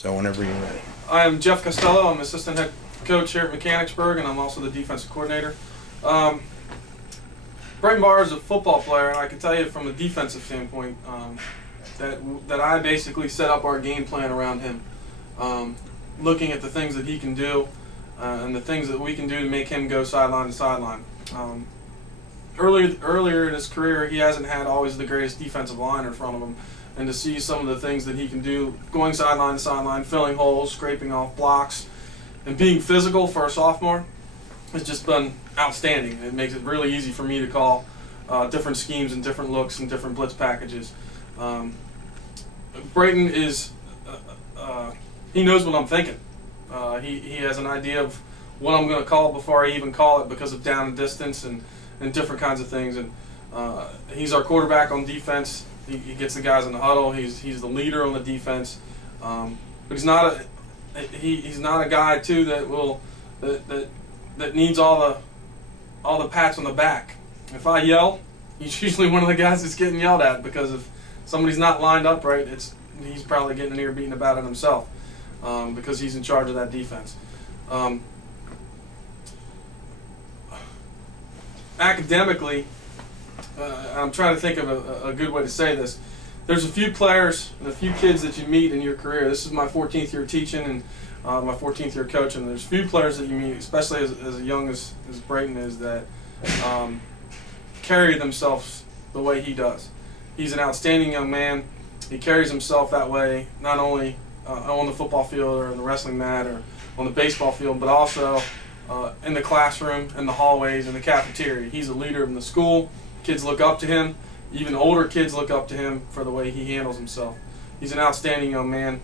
So whenever you're ready. I'm Jeff Costello. I'm assistant head coach here at Mechanicsburg, and I'm also the defensive coordinator. Bryton Barr is a football player, and I can tell you from a defensive standpoint that I basically set up our game plan around him, looking at the things that he can do and the things that we can do to make him go sideline to sideline. Earlier in his career, he hasn't had always the greatest defensive line in front of him, and to see some of the things that he can do going sideline to sideline, filling holes, scraping off blocks, and being physical for a sophomore has just been outstanding. It makes it really easy for me to call different schemes and different looks and different blitz packages. Bryton is, he knows what I'm thinking. He has an idea of what I'm going to call before I even call it because of down and distance and different kinds of things. And he's our quarterback on defense. He gets the guys in the huddle. He's the leader on the defense. But he's not a guy too that needs all the pats on the back. If I yell, he's usually one of the guys that's getting yelled at, because if somebody's not lined up right, he's probably getting an ear beaten about it himself, because he's in charge of that defense. Academically, I'm trying to think of a good way to say this. There's a few players and a few kids that you meet in your career. This is my 14th year teaching and my 14th year coaching. There's a few players that you meet, especially as young as Bryton is, that carry themselves the way he does. He's an outstanding young man. He carries himself that way, not only on the football field or in the wrestling mat or on the baseball field, but also in the classroom, in the hallways, in the cafeteria. He's a leader in the school. Kids look up to him. Even older kids look up to him for the way he handles himself. He's an outstanding young man,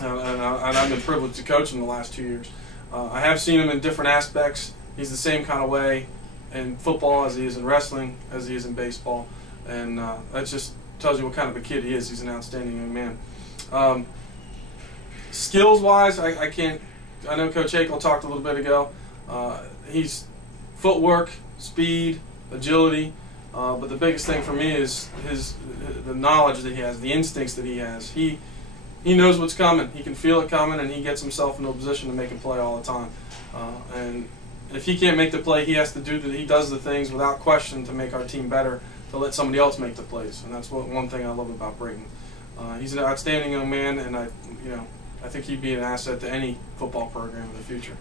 and I've been privileged to coach him the last 2 years. I have seen him in different aspects. He's the same kind of way in football as he is in wrestling, as he is in baseball, and that just tells you what kind of a kid he is. He's an outstanding young man. Skills-wise, I know Coach Hakel talked a little bit ago. He's footwork, speed, agility, but the biggest thing for me is the knowledge that he has, the instincts that he has. He knows what's coming. He can feel it coming, and he gets himself into a position to make a play all the time. And if he can't make the play, he does the things without question to make our team better, to let somebody else make the plays. And that's one thing I love about Bryton. He's an outstanding young man, and I think he'd be an asset to any football program in the future.